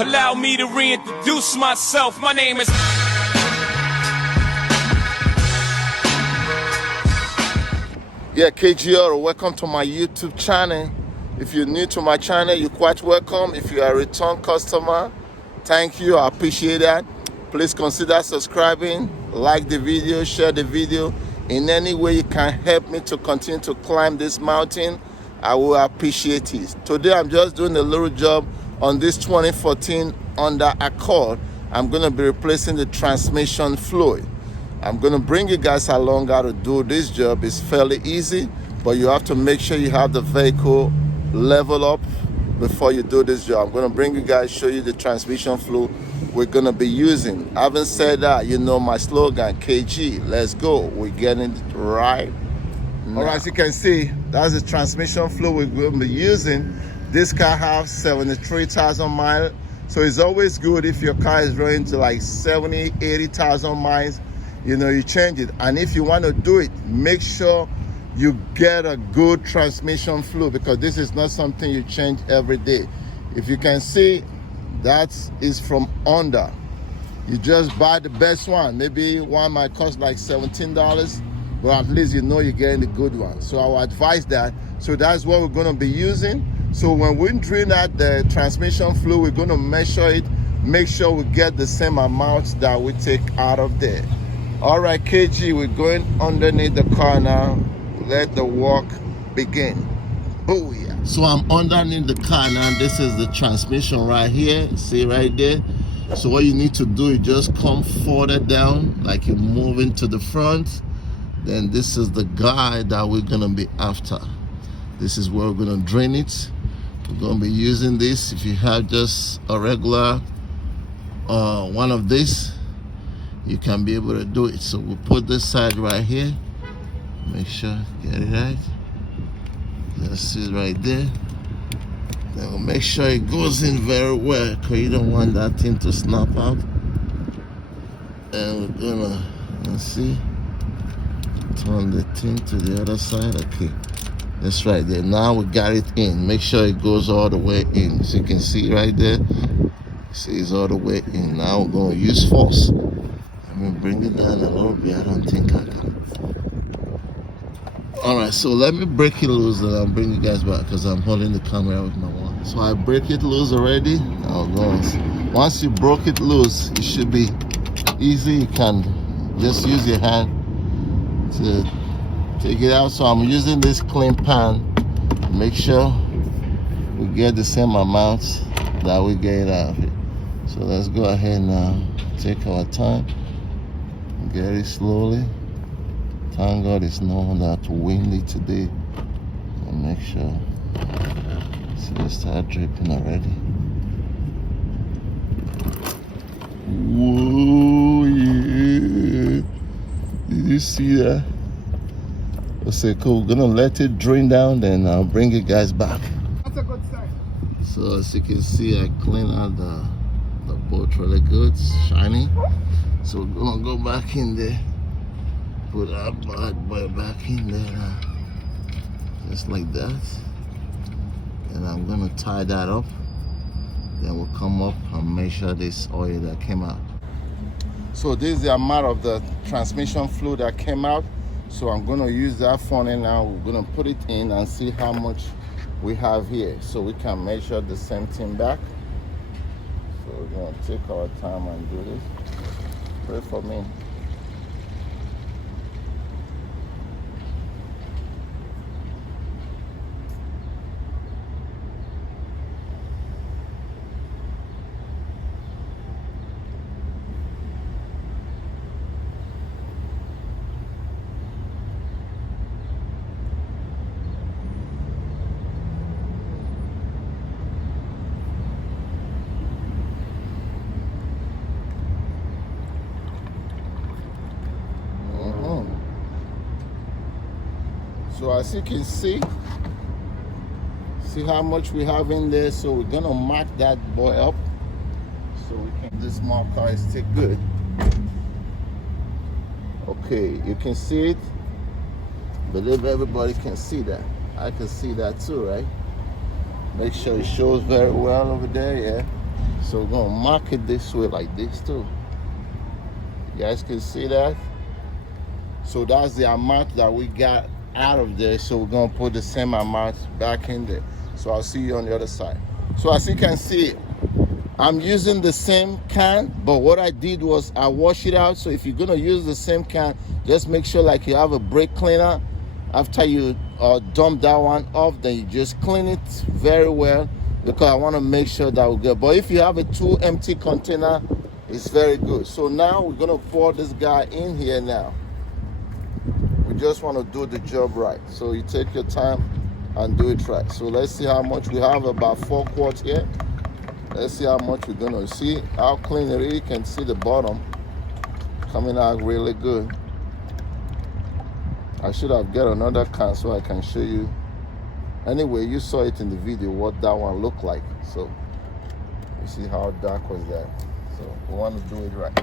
Allow me to reintroduce myself. My name is... Yeah, KGR, welcome to my YouTube channel. If you're new to my channel, you're quite welcome. If you are a return customer, thank you, I appreciate that. Please consider subscribing, like the video, share the video. In any way you can help me to continue to climb this mountain, I will appreciate it. Today I'm just doing a little job on this 2014 Honda Accord. I'm going to be replacing the transmission fluid. I'm going to bring you guys along how to do this job. It's fairly easy, but you have to make sure you have the vehicle level up before you do this job. I'm going to bring you guys, show you the transmission fluid we're going to be using. Having said that, you know my slogan, KG, let's go. We're getting it right now. All right, as you can see, that's the transmission fluid we're going to be using. This car has 73,000 miles, so it's always good if your car is running to like 70, 80,000 miles. You know, you change it. And if you want to do it, make sure you get a good transmission fluid, because this is not something you change every day. If you can see, that is from Honda. You just buy the best one. Maybe one might cost like $17, but at least you know you're getting the good one. So I would advise that. So that's what we're going to be using. So when we drain out the transmission fluid, we're going to measure it, make sure we get the same amount that we take out of there. All right, KG, we're going underneath the car now. Let the walk begin. Booyah. So I'm underneath the car now. This is the transmission right here. See right there? So what you need to do is just come further down, like you're moving to the front. Then this is the guide that we're gonna be after. This is where we're gonna drain it. We're gonna be using this. If you have just a regular one of this, you can be able to do it. So we'll put this side right here. Make sure, get it right. That's it right there. Then we'll make sure it goes in very well, because you don't want that thing to snap out. And we're gonna, let's see, turn the thing to the other side. Okay, that's right there. Now we got it in. Make sure it goes all the way in. So you can see right there, see it's all the way in. Now we're gonna use force. Let me bring it down a little bit. I don't think I can. All right, so let me break it loose, and I'll bring you guys back, because I'm holding the camera with my one. So I break it loose already. Now once you broke it loose, it should be easy. You can just use your hand to take it out. So I'm using this clean pan. Make sure we get the same amount that we get out of it. So let's go ahead now. Take our time. Get it slowly. Thank God it's not that windy today. And make sure. See, it start dripping already. Whoa, yeah. Did you see that? Okay, cool. We're gonna let it drain down, then I'll bring you guys back. That's a good start. So as you can see, I clean out the boat really good, it's shiny. So we're gonna go back in there. Put our bad boy back in there now. Just like that. And I'm gonna tie that up. Then we'll come up and measure this oil that came out. So this is the amount of the transmission fluid that came out. So I'm gonna use that funnel now. We're gonna put it in and see how much we have here, so we can measure the same thing back. So we're gonna take our time and do this. Pray for me. So as you can see how much we have in there. So we're gonna mark that boy up so we can, this marker is still good. Okay, you can see it. Believe everybody can see that. I can see that too, right? Make sure it shows very well over there, yeah. So we're gonna mark it this way like this too. You guys can see that. So that's the amount that we got out of there. So we're gonna put the same amount back in there. So I'll see you on the other side. So as you can see, I'm using the same can, but what I did was I wash it out. So if you're gonna use the same can, just make sure like you have a brake cleaner. After you dump that one off, then you just clean it very well, because I want to make sure that we're good. But if you have a 2 empty container, it's very good. So now we're gonna pour this guy in here now. We just want to do the job right. So you take your time and do it right. So let's see how much we have. About 4 quarts here. Let's see how much we're gonna see. How clean it is. You can see the bottom coming out really good. I should have got another can so I can show you. Anyway, you saw it in the video what that one looked like. So you see how dark was that. So we want to do it right.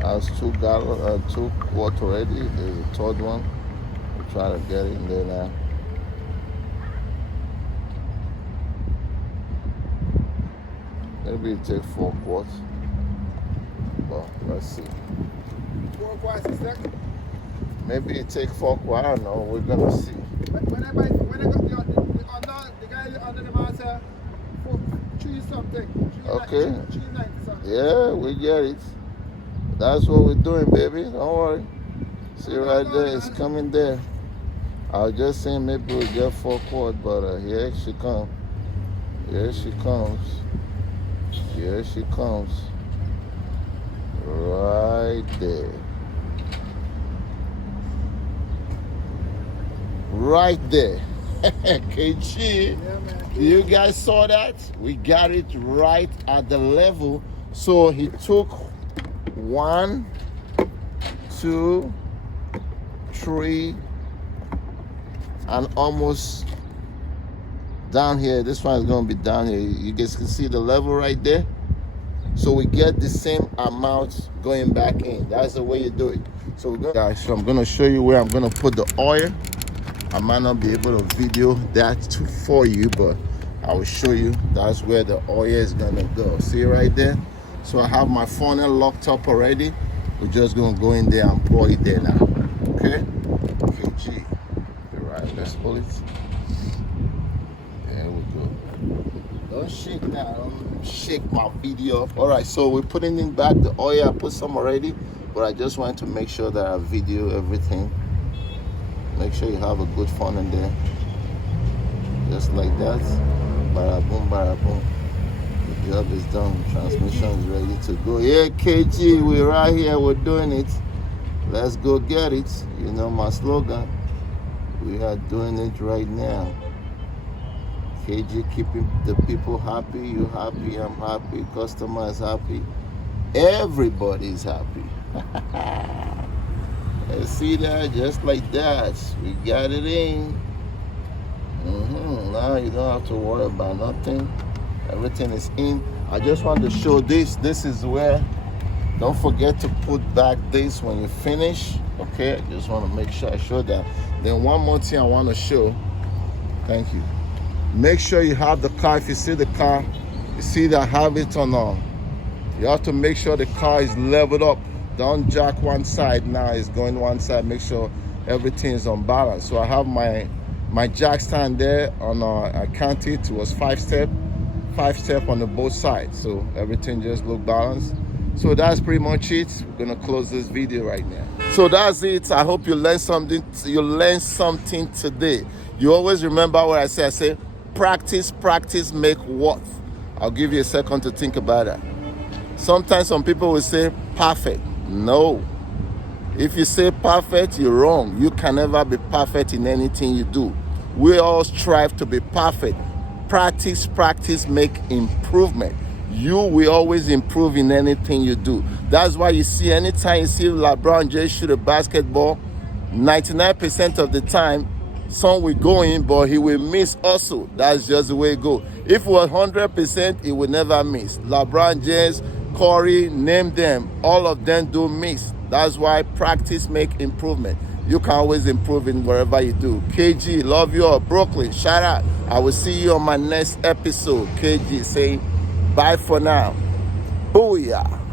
That's 2 gallons, 2 quarts already. There's a third one. We'll try to get it in there now. Maybe it take 4 quarts. Well, let's see. 4 quarts a sec. Maybe it take 4 quarts. I don't know. We're gonna see. When I got the guy under the master, 3 something. Okay. 390 something. Yeah, we get it. That's what we're doing, baby. Don't worry. See right there, it's coming there. I was just saying maybe we'll get 4 quarts, but here she comes. Here she comes. Here she comes. Right there. Right there. KG. Yeah, man. You guys saw that? We got it right at the level. So he took 1, 2, 3, and almost down here. This one is going to be down here. You guys can see the level right there. So we get the same amount going back in. That's the way you do it. So guys, so I'm going to show you where I'm going to put the oil. I might not be able to video that for you, but I will show you. That's where the oil is going to go. See right there? So I have my funnel locked up already. We're just going to go in there and pour it there now. Okay? KG. All right, let's pull it. There we go. Don't shake now. Don't shake my video up. All right, so we're putting in back the oil. I put some already, but I just wanted to make sure that I video everything. Make sure you have a good funnel there. Just like that. Bada boom, bada boom. The job is done. Transmission is ready to go. Yeah, KG, we're right here. We're doing it. Let's go get it. You know my slogan. We are doing it right now. KG, keeping the people happy. You happy, I'm happy. Customer is happy. Everybody's happy. Let's see that, just like that. We got it in. Now you don't have to worry about nothing. Everything is in. I just want to show this. This is where, don't forget to put back this when you finish. Okay, I just want to make sure I show that. Then one more thing I want to show. Thank you. Make sure you have the car. If you see the car, you see that I have it on. You have to make sure the car is leveled up. Don't jack one side now, it's going one side. Make sure everything is on balance. So I have my jack stand there on I counted. It was 5 step on the both sides. So everything just look balanced. So that's pretty much it. We're gonna close this video right now. So that's it. I hope you learned something. You learned something today. You always remember what I say. I say, practice, make worth. I'll give you a second to think about that. Sometimes some people will say, perfect. No. If you say perfect, you're wrong. You can never be perfect in anything you do. We all strive to be perfect. Practice, make improvement. You will always improve in anything you do. That's why you see anytime you see LeBron James shoot a basketball, 99% of the time, some will go in, but he will miss also. That's just the way it goes. If it was 100%, he will never miss. LeBron James, Curry, name them. All of them do miss. That's why practice make improvement. You can always improve in wherever you do. KG, love you all. Brooklyn, shout out. I will see you on my next episode. KG saying bye for now. Booyah.